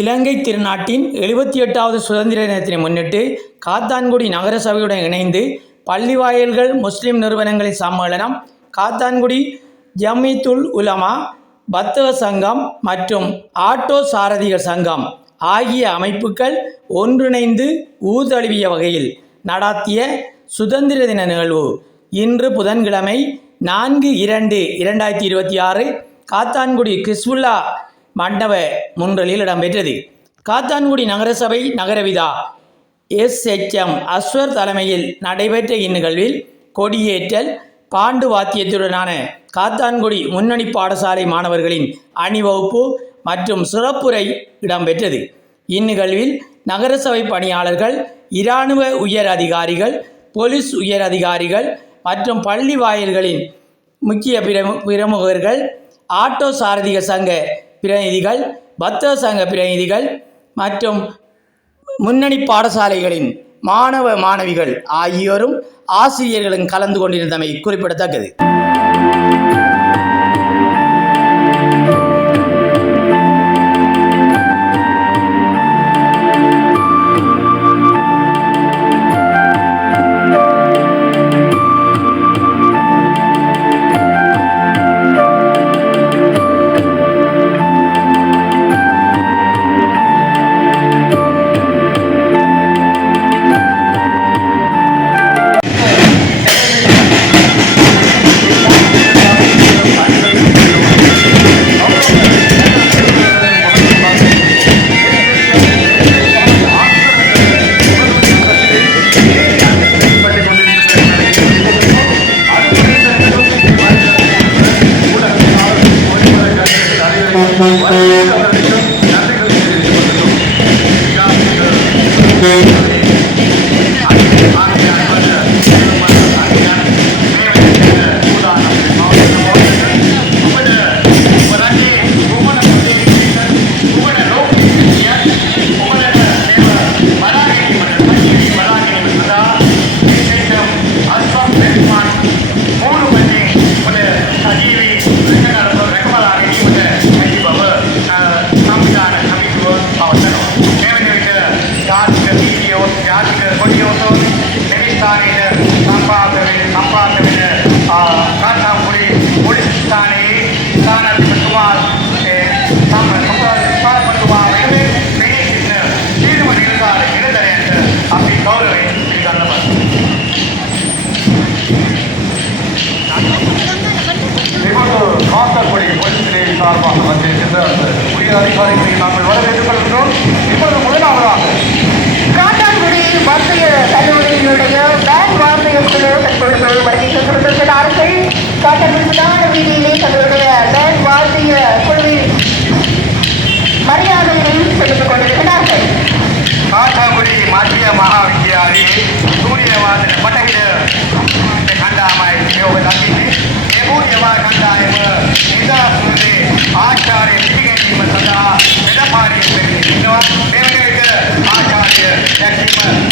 இலங்கை திருநாட்டின் எழுபத்தி எட்டாவது சுதந்திர தினத்தினை முன்னிட்டு காத்தான்குடி நகர சபையுடன் இணைந்து பள்ளிவாயல்கள் முஸ்லிம் நிறுவனங்களின் சம்மேளனம் காத்தான்குடி ஜமீத்துல் உலமா பத்தவ சங்கம் மற்றும் ஆட்டோ சாரதிகள் சங்கம் ஆகிய அமைப்புகள் ஒன்றிணைந்து ஊதழுவிய வகையில் நடாத்திய சுதந்திர தின நிகழ்வு. இன்று புதன்கிழமை நான்கு இரண்டு இரண்டாயிரத்தி இருபத்தி ஆறு காத்தான்குடி கிஸ்புல்லா மண்டப முன்றலில் இடம்பெற்றது. காத்தான்குடி நகரசபை நகரவிதா எஸ்ஹெச்எம் அஸ்வர் தலைமையில் நடைபெற்ற இந்நிகழ்வில் கொடியேற்றல் பாண்டு வாத்தியத்துடனான காத்தான்குடி முன்னணி பாடசாலை மாணவர்களின் அணிவகுப்பு மற்றும் சிறப்புரை இடம்பெற்றது. இந்நிகழ்வில் நகரசபை பணியாளர்கள் இராணுவ உயர் அதிகாரிகள் போலீஸ் உயர் அதிகாரிகள் மற்றும் பள்ளி வாயில்களின் முக்கிய பிரமு பிரமுகர்கள் ஆட்டோ சாரதிக சங்க பிரதிநிதிகள் பத்தக சங்க பிரதிநிதிகள் மற்றும் முன்னணி பாடசாலைகளின் மாணவ மாணவிகள் ஆகியோரும் ஆசிரியர்களும் கலந்து கொண்டிருந்தமை குறிப்பிடத்தக்கது. ಯಾತ್ರಿಕರ ಕೊಡಿಯುವಂಥವ್ರು ಟೆನಿಸ್ ಠಾಣೆಯ ಸಂಪಾದನೆ ಸಂಪಾದನೆಯ ಕಾಟಾಪುರಿ ಪೊಲೀಸ್ ಠಾಣೆ ಸ್ಥಾನಾಧಿಪ ಸುಮಾರು ಮತ್ತು ಕಡಿಮೆ ಬೆಳೆಯುತ್ತಿದ್ದ ತೀರ್ಮ ನೀಡುತ್ತಾರೆ ನೀಡಿದರೆ ಅಂತ ಅತಿ ಗೌರವ ಇವತ್ತು ಕಾಸರಗೋಡಿ ಪೊಲೀಸ್ ನಿலைய சார்பாக வந்திருக்கின்ற உயர் அதிகாரிகளை நாங்கள் வரவேற்றுக் கொள்கிறோம் இப்பொழுது முதலாவதாக மத்திய கல்லூரியினுடைய பேன் வார்த்தைகளுக்கு தற்பொழுது வருகை கொண்டிருக்கிறார்கள் காட்டமில்லாத வீதியிலே தங்களுடைய பேன் வார்த்தைய குழுவில் மரியாதையினையும் செலுத்திக் கொண்டிருக்கிறார்கள். காட்டாங்குடி மத்திய மகா வித்தியாலய சூரியவாதன பட்டகிட கண்டாமாய் தங்கிட்டு वा कंदायव इदा सुने आचार्य तिगेति मसदा वेदपारी इनवा देवदेव आचार्य यक्षिम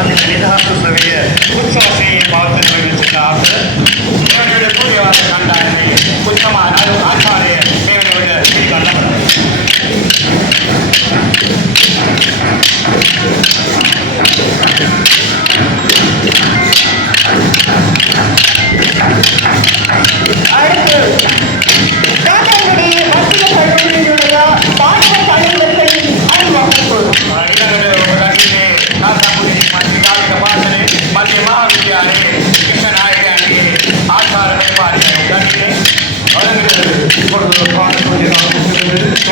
மேலிட ஜாதி நிதாச சபைய உற்சவத்தை பார்த்து நிகழ்ச்சிக்காக மேலிட சூரியவாத கண்டாயமை குற்றமான ஆச்சாரிய மேலிட கண்டபடும் அடுத்து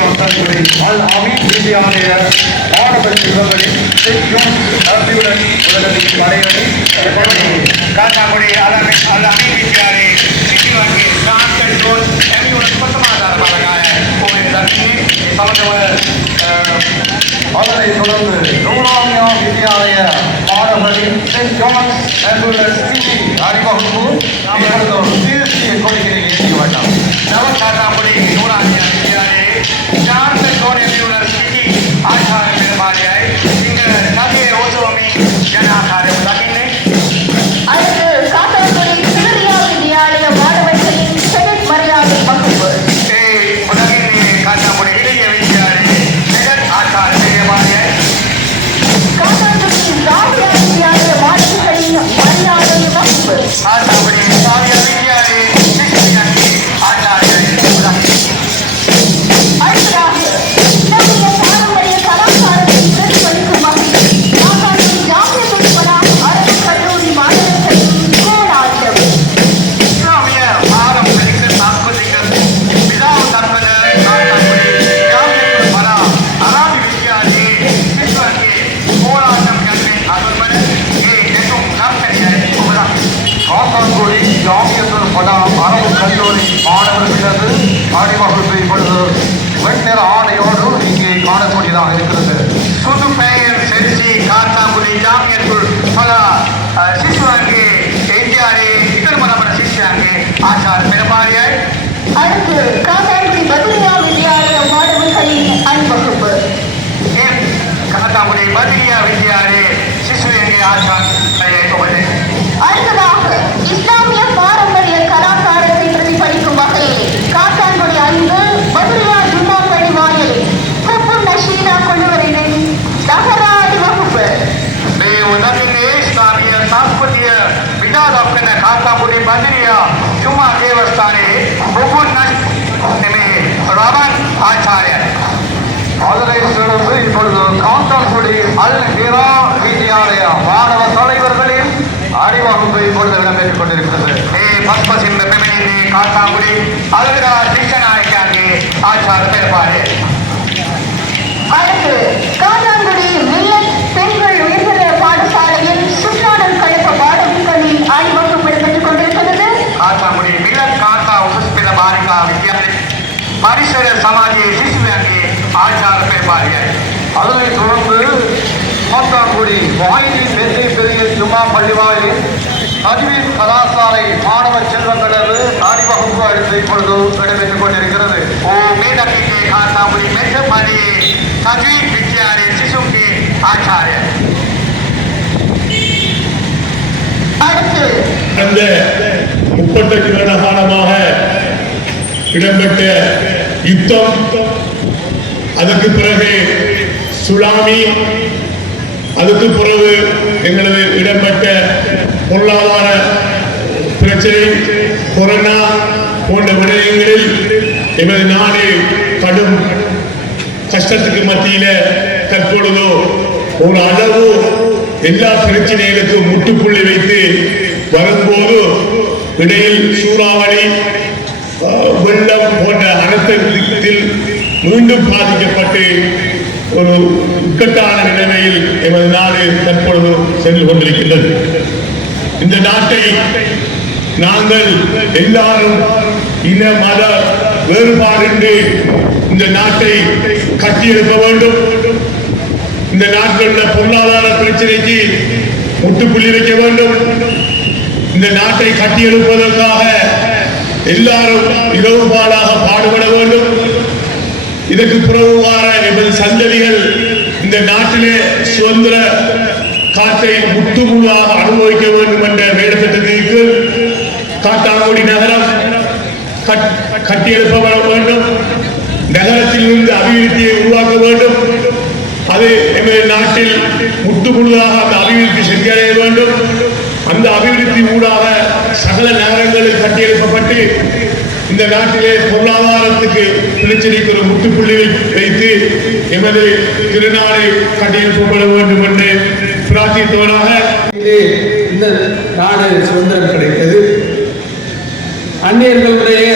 மன்றங்களை அல் அமீன் ரீதியானுடைய மாணவ செல்வங்களின் செய்யும் நடத்தியுடன் உலகத்தில் மறைவதை காத்தாங்குடி அல் அமீன் அல் அமீன் ரீதியானே சிட்டி வங்கி நான் கண்ட்ரோல் எம்யூட சுத்தமாதாரமாக கோவில் தொடர்ந்து நூறாமியா வித்யாலய மாணவர்களின் சென்ட் ஜான்ஸ் அங்குள்ள ஜாமியத்துல் படா அரபு கல்லூரி மாணவர்களது அணிவகுப்பு இப்பொழுது வெண்ணிற ஆடையோடு இங்கே காணக்கூடியதாக இருக்கிறது. புது பெயர் செல்சி காத்தாங்குடி ஜாமியத்துள் பல சிசுவாங்கே எஞ்சியாரே இகழ்மரபர சிஷ்யாங்கே ஆச்சார் பெருமாறியாய் அடுத்து காத்தான்குடி பதுரியா வித்யாலய மாணவர்களின் அணிவகுப்பு காத்தாங்குடி பதிரியா வித்யாரே சிசு எங்கே ஆச்சார் அடுத்ததாக இஸ்லாமிய ಬದಲಿಯ ಚುಮ್ಮ ದೇವಸ್ಥಾನ ನಿಮಗೆ ರಾಮನ್ ಆಚಾರ್ಯ மதுரையிலிருந்து இப்பொழுது காத்தான்குடி அல் ஹிரா வித்யாலய மாணவ தலைவர்களின் அறிவகுப்பு இப்பொழுது இடம்பெற்றுக் கொண்டிருக்கிறது. காத்தாங்குடி அல்ஹிரா சிஷனாய்க்கு ஆச்சாரத்தை இருப்பாரு அடுத்து காத்தாங்குடி பரிசுரர் சமாதியை சிசுவாங்கி ஆச்சார பெறுவார்கள். அதனைத் தொடர்ந்து மோத்தாங்குடி வாயினி வெள்ளை பெரிய ஜும்மா பள்ளிவாயில் கல்வியின் கலாசாலை மாணவ செல்வங்களது நாடி வகுப்பு அறிந்து இப்பொழுது நடைபெற்றுக் கொண்டிருக்கிறது. ஓ மேதப்பிக்கை காசாபுரி மெச்சமணி சஜீவ் வித்யாரி சிசுங்கி ஆச்சாரியர் அடுத்து முப்பத்தஞ்சு இடம்பெற்ற யுத்தம். அதுக்கு பிறகு சுனாமி அதுக்கு பிறகு எங்களது இடம்பெற்ற பொருளாதார பிரச்சனை கொரோனா போன்ற விடயங்களில் எமது நாடு கடும் கஷ்டத்துக்கு மத்தியில தற்பொழுதோ ஒரு அளவு எல்லா பிரச்சனைகளுக்கும் முட்டுப்புள்ளி வைத்து வரும்போது இடையில் சூறாவளி வெள்ளம் போன்ற அனர்த்தத்தில் மீண்டும் பாதிக்கப்பட்டு ஒரு இக்கட்டான நிலைமையில் எமது நாடு தற்பொழுது சென்று கொண்டிருக்கின்றது. இந்த நாட்டை நாங்கள் எல்லாரும் இன மத வேறுபாடின்றி இந்த நாட்டை கட்டியிருக்க வேண்டும். இந்த நாட்டில் உள்ள பொருளாதார பிரச்சனைக்கு முட்டுப்புள்ளி வைக்க வேண்டும். இந்த நாட்டை கட்டியெழுப்பதற்காக எல்லாரும் இரவு பாலாக பாடுபட வேண்டும். இதற்கு புறவுமாற எமது சந்ததிகள் இந்த நாட்டிலே சுதந்திர காற்றை முட்டு முழுவாக அனுபவிக்க வேண்டும் என்ற வேடத்திட்டத்திற்கு காத்தாங்குடி நகரம் கட்- கட்டியெழுப்பப்பட வேண்டும். நகரத்தில் இருந்து அபிவிருத்தியை உருவாக்க வேண்டும். அது எமது நாட்டில் முட்டு முழுவாக அந்த அபிவிருத்தி சென்றடைய வேண்டும். அந்த அபிவிருத்தி ஊடாக சகல நகரங்களில் கட்டியெழுப்பப்பட்டு இந்த நாட்டிலே பொருளாதாரத்துக்கு பிரச்சனைக்கு ஒரு முற்றுப்புள்ளி வைத்து எமது திருநாளை கட்டியெழுப்பப்பட வேண்டும் என்று பிரார்த்தித்தவனாக இந்த நாடு சுதந்திரம் கிடைத்தது. அந்நியர்களுடைய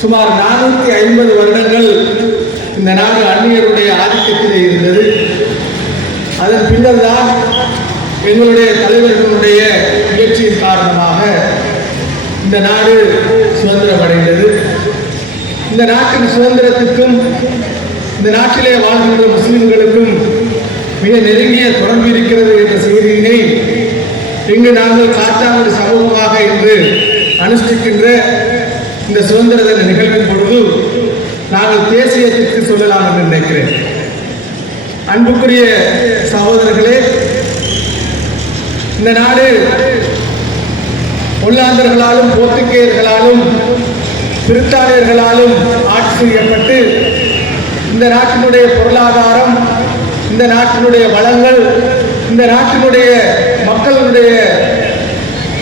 சுமார் நானூற்றி ஐம்பது வருடங்கள் இந்த நாடு அந்நியருடைய ஆதிக்கத்தில் இருந்தது. அதன் பின்னர் தான் எங்களுடைய தலைவர்களுடைய முயற்சியின் காரணமாக இந்த நாடு சுதந்திரம் அடைந்தது இந்த நாட்டின் சுதந்திரத்துக்கும் இந்த நாட்டிலே வாழ்கின்ற முஸ்லிம்களுக்கும் மிக நெருங்கிய தொடர்பு இருக்கிறது என்ற செய்தியினை இங்கு நாங்கள் காத்தாங்குடி சமூகமாக இன்று அனுஷ்டிக்கின்ற இந்த சுதந்திர தின நிகழ்வின் பொழுது நாங்கள் தேசியத்திற்கு சொல்லலாம் என்று நினைக்கிறேன். அன்புக்குரிய சகோதரர்களே இந்த நாடு ஒல்லாந்தர்களாலும் போர்த்துகேயர்களாலும் பிரித்தானியர்களாலும் ஆட்சி செய்யப்பட்டு இந்த நாட்டினுடைய பொருளாதாரம் இந்த நாட்டினுடைய வளங்கள் இந்த நாட்டினுடைய மக்களுடைய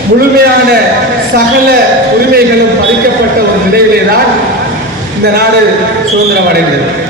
முழுமையான சகல உரிமைகளும் பறிக்கப்பட்ட ஒரு நிலையிலே தான் இந்த நாடு சுதந்திரம் அடைந்தது.